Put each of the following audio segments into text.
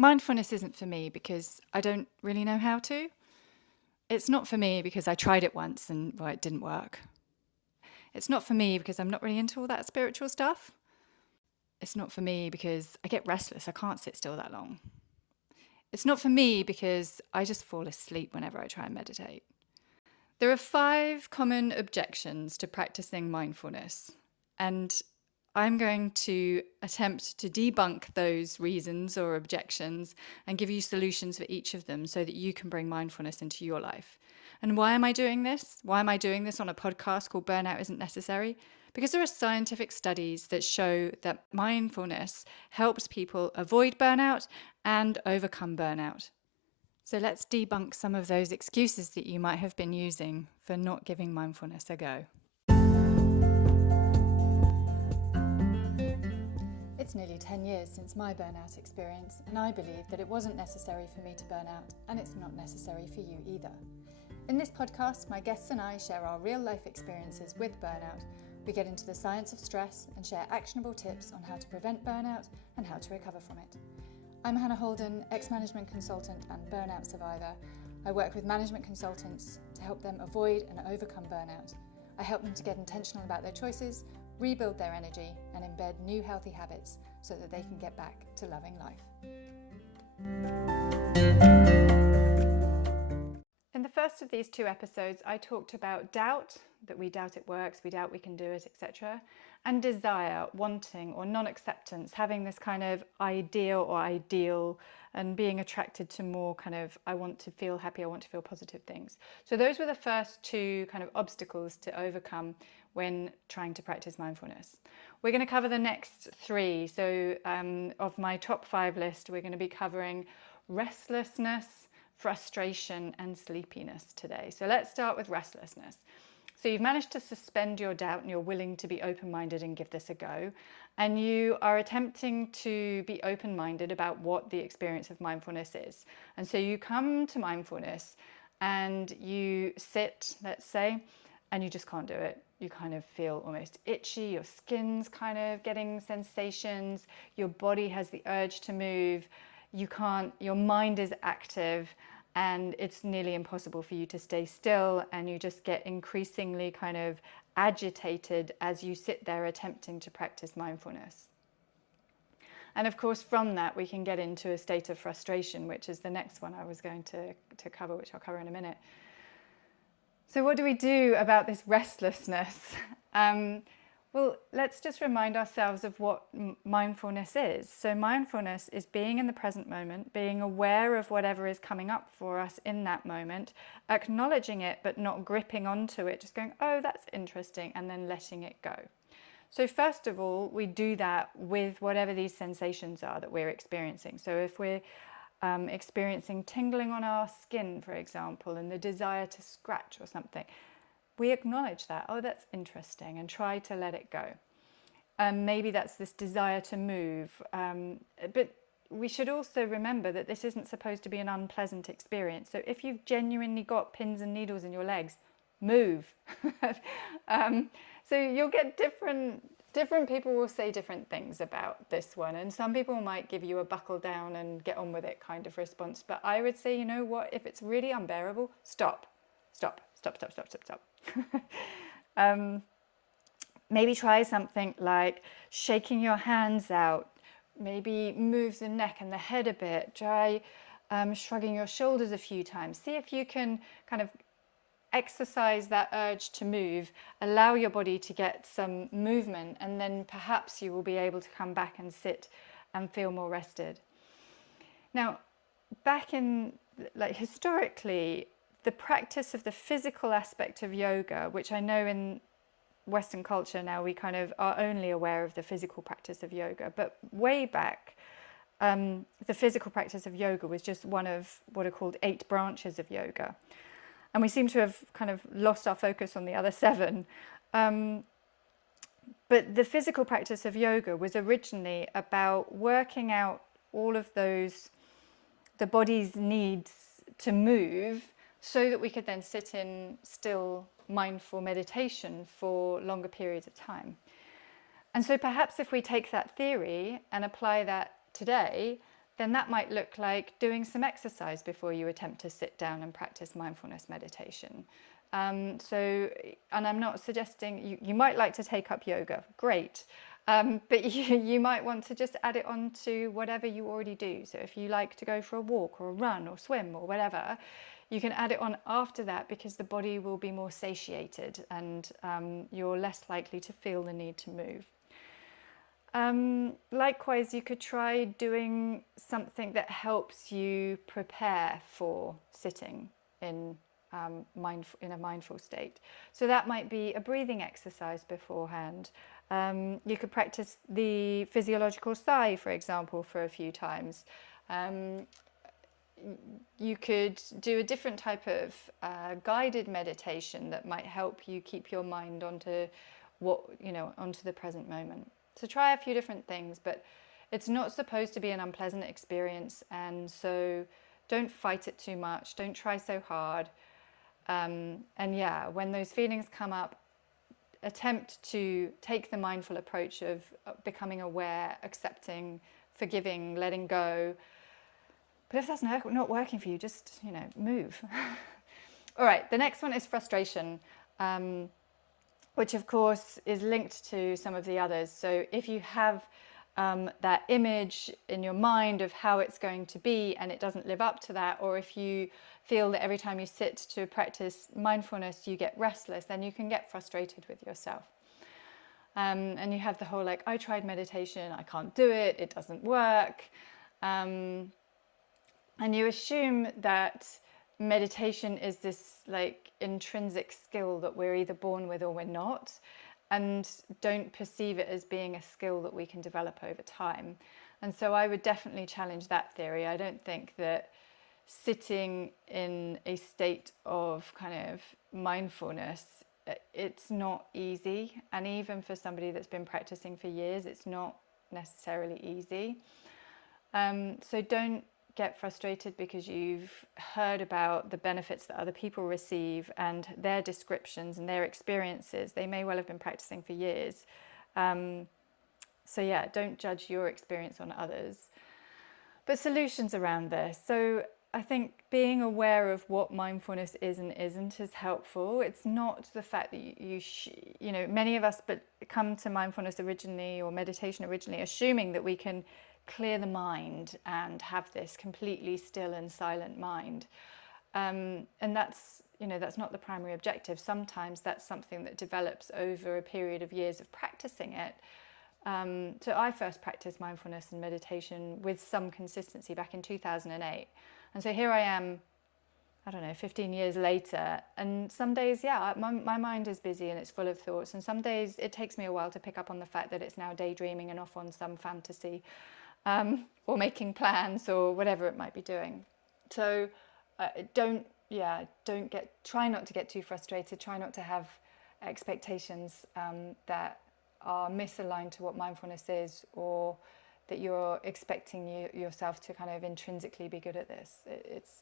Mindfulness isn't for me because I don't really know how to. It's not for me because I tried it once and well, it didn't work. It's not for me because I'm not really into all that spiritual stuff. It's not for me because I get restless. I can't sit still that long. It's not for me because I just fall asleep whenever I try and meditate. There are 5 common objections to practicing mindfulness, and I'm going to attempt to debunk those reasons or objections and give you solutions for each of them so that you can bring mindfulness into your life. And why am I doing this? Why am I doing this on a podcast called Burnout Isn't Necessary? Because there are scientific studies that show that mindfulness helps people avoid burnout and overcome burnout. So let's debunk some of those excuses that you might have been using for not giving mindfulness a go. It's nearly 10 years since my burnout experience, and I believe that it wasn't necessary for me to burn out, and it's not necessary for you either. In this podcast, my guests and I share our real-life experiences with burnout. We get into the science of stress and share actionable tips on how to prevent burnout and how to recover from it. I'm Holden, ex-management consultant and burnout survivor. I work with management consultants to help them avoid and overcome burnout. I help them to get intentional about their choices, rebuild their energy, and embed new healthy habits so that they can get back to loving life. In the first of these 2 episodes, I talked about doubt, that we doubt it works, we doubt we can do it, etc. And desire, wanting or non-acceptance, having this kind of ideal and being attracted to more kind of, I want to feel happy, I want to feel positive things. So those were the first 2 kind of obstacles to overcome when trying to practice mindfulness. We're going to cover the next 3. So of my top 5 list, we're going to be covering restlessness, frustration and sleepiness today. So let's start with restlessness. So you've managed to suspend your doubt and you're willing to be open-minded and give this a go. And you are attempting to be open-minded about what the experience of mindfulness is. And so you come to mindfulness and you sit, let's say, and you just can't do it. You kind of feel almost itchy, your skin's kind of getting sensations, your body has the urge to move, your mind is active, and it's nearly impossible for you to stay still, and you just get increasingly kind of agitated as you sit there attempting to practice mindfulness. And of course, from that, we can get into a state of frustration, which is the next one I was going to cover, which I'll cover in a minute. So what do we do about this restlessness? Well, let's just remind ourselves of what mindfulness is. So mindfulness is being in the present moment, being aware of whatever is coming up for us in that moment, acknowledging it but not gripping onto it, just going, oh, that's interesting, and then letting it go. So first of all, we do that with whatever these sensations are that we're experiencing. So if we're experiencing tingling on our skin, for example, and the desire to scratch or something, we acknowledge that, oh, that's interesting, and try to let it go. Maybe that's this desire to move, but we should also remember that this isn't supposed to be an unpleasant experience. So if you've genuinely got pins and needles in your legs, move. So you'll get different people will say different things about this one, and some people might give you a buckle down and get on with it kind of response, but I would say, you know what, if it's really unbearable, stop. Maybe try something like shaking your hands out, maybe move the neck and the head a bit, try shrugging your shoulders a few times. See if you can kind of exercise that urge to move, allow your body to get some movement, and then perhaps you will be able to come back and sit and feel more rested. Now, back in, like, historically, the practice of the physical aspect of yoga, which I know in Western culture now we kind of are only aware of the physical practice of yoga, but way back the physical practice of yoga was just one of what are called 8 branches of yoga. And we seem to have kind of lost our focus on the other 7. But the physical practice of yoga was originally about working out all of those, the body's needs to move, so that we could then sit in still mindful meditation for longer periods of time. And so perhaps if we take that theory and apply that today, then that might look like doing some exercise before you attempt to sit down and practice mindfulness meditation. And I'm not suggesting, you might like to take up yoga, great. But you might want to just add it on to whatever you already do. So if you like to go for a walk or a run or swim or whatever, you can add it on after that, because the body will be more satiated and you're less likely to feel the need to move. Likewise, you could try doing something that helps you prepare for sitting in a mindful state. So that might be a breathing exercise beforehand. You could practice the physiological sigh, for example, for a few times. You could do a different type of guided meditation that might help you keep your mind onto the present moment. So try a few different things, but it's not supposed to be an unpleasant experience, and so don't fight it too much. Don't try so hard. And yeah, when those feelings come up, attempt to take the mindful approach of becoming aware, accepting, forgiving, letting go. But if that's not working for you, just, move. All right, the next one is frustration, which of course is linked to some of the others. So if you have that image in your mind of how it's going to be and it doesn't live up to that, or if you feel that every time you sit to practice mindfulness you get restless, then you can get frustrated with yourself. And you have the whole I tried meditation, I can't do it, it doesn't work. And you assume that meditation is this intrinsic skill that we're either born with or we're not, and don't perceive it as being a skill that we can develop over time. And so I would definitely challenge that theory. I don't think that sitting in a state of kind of mindfulness, it's not easy. And even for somebody that's been practicing for years, it's not necessarily easy. So don't get frustrated because you've heard about the benefits that other people receive and their descriptions and their experiences. They may well have been practicing for years. So yeah, don't judge your experience on others. But solutions around this. So I think being aware of what mindfulness is and isn't is helpful. It's not the fact that many of us come to mindfulness originally or meditation originally assuming that we can clear the mind and have this completely still and silent mind. And that's not the primary objective. Sometimes that's something that develops over a period of years of practicing it. So I first practiced mindfulness and meditation with some consistency back in 2008. And so here I am, 15 years later, and some days, my mind is busy and it's full of thoughts, and some days it takes me a while to pick up on the fact that it's now daydreaming and off on some fantasy, or making plans or whatever it might be doing. So try not to get too frustrated, try not to have expectations that are misaligned to what mindfulness is, or that you're expecting yourself to kind of intrinsically be good at this.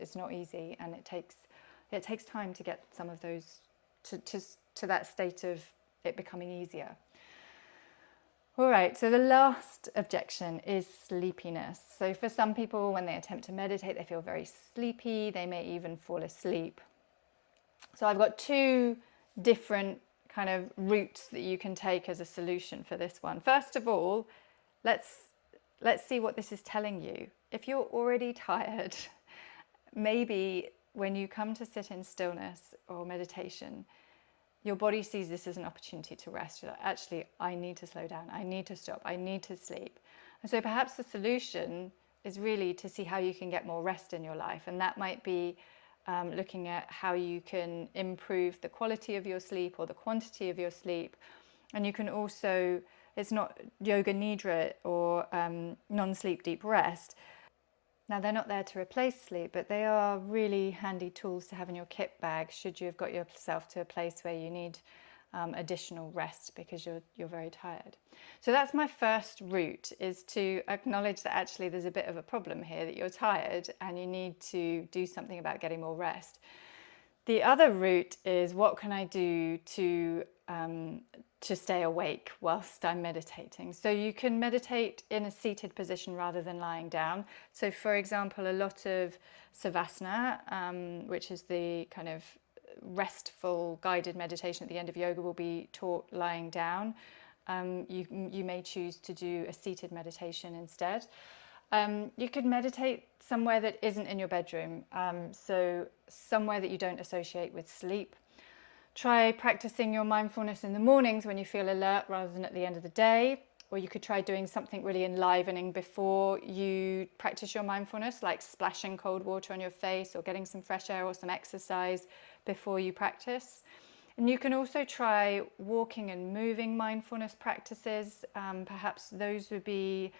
It's not easy, and it takes time to get some of those to that state of it becoming easier. All right, so the last objection is sleepiness. So for some people, when they attempt to meditate, they feel very sleepy. They may even fall asleep. So I've got two different kind of routes that you can take as a solution for this one. First of all, let's see what this is telling you. If you're already tired, maybe when you come to sit in stillness or meditation, your body sees this as an opportunity to rest. You're like, actually, I need to slow down. I need to stop. I need to sleep. And so perhaps the solution is really to see how you can get more rest in your life. And that might be looking at how you can improve the quality of your sleep or the quantity of your sleep. And you can also, it's not yoga nidra or non-sleep deep rest. Now, they're not there to replace sleep, but they are really handy tools to have in your kit bag should you have got yourself to a place where you need additional rest because you're very tired. So that's my first route, is to acknowledge that actually there's a bit of a problem here, that you're tired and you need to do something about getting more rest. The other route is, what can I do to to stay awake whilst I'm meditating. So you can meditate in a seated position rather than lying down. So for example, a lot of savasana, which is the kind of restful guided meditation at the end of yoga, will be taught lying down. You may choose to do a seated meditation instead. You could meditate somewhere that isn't in your bedroom, so somewhere that you don't associate with sleep. Try practicing your mindfulness in the mornings when you feel alert rather than at the end of the day. Or you could try doing something really enlivening before you practice your mindfulness, like splashing cold water on your face or getting some fresh air or some exercise before you practice. And you can also try walking and moving mindfulness practices. Perhaps those would be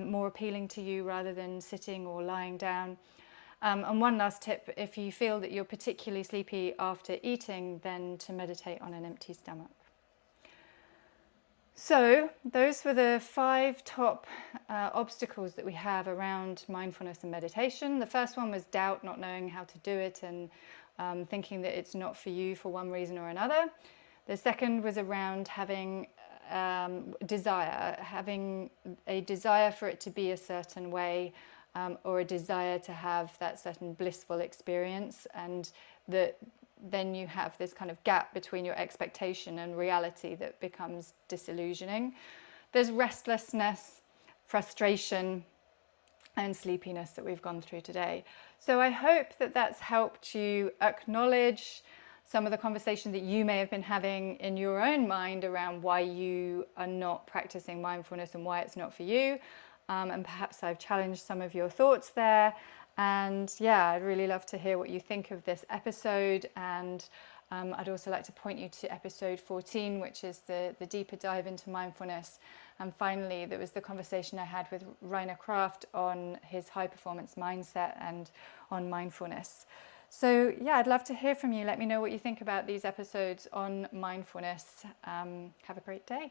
more appealing to you rather than sitting or lying down. And one last tip, if you feel that you're particularly sleepy after eating, then to meditate on an empty stomach. So those were the 5 top obstacles that we have around mindfulness and meditation. The first one was doubt, not knowing how to do it and thinking that it's not for you for one reason or another. The second was around having desire, having a desire for it to be a certain way, or a desire to have that certain blissful experience, and that then you have this kind of gap between your expectation and reality that becomes disillusioning. There's restlessness, frustration, and sleepiness that we've gone through today. So I hope that that's helped you acknowledge some of the conversation that you may have been having in your own mind around why you are not practicing mindfulness and why it's not for you. And perhaps I've challenged some of your thoughts there. And yeah, I'd really love to hear what you think of this episode. And I'd also like to point you to episode 14, which is the deeper dive into mindfulness. And finally, there was the conversation I had with Rainer Kraft on his high performance mindset and on mindfulness. So yeah, I'd love to hear from you. Let me know what you think about these episodes on mindfulness. Have a great day.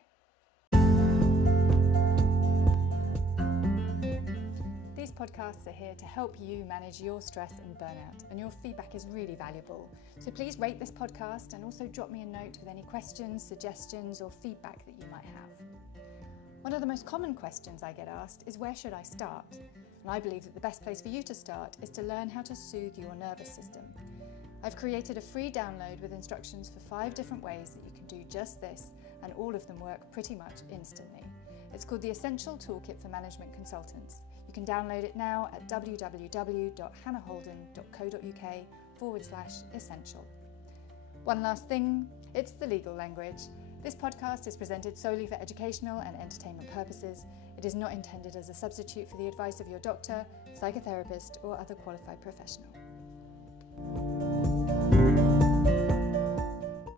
These podcasts are here to help you manage your stress and burnout, and your feedback is really valuable. So please rate this podcast and also drop me a note with any questions, suggestions, or feedback that you might have. One of the most common questions I get asked is, where should I start? And I believe that the best place for you to start is to learn how to soothe your nervous system. I've created a free download with instructions for 5 different ways that you can do just this, and all of them work pretty much instantly. It's called the Essential Toolkit for Management Consultants. You can download it now at www.hannahholden.co.uk/essential. One last thing, it's the legal language. This podcast is presented solely for educational and entertainment purposes. It is not intended as a substitute for the advice of your doctor, psychotherapist, or other qualified professional.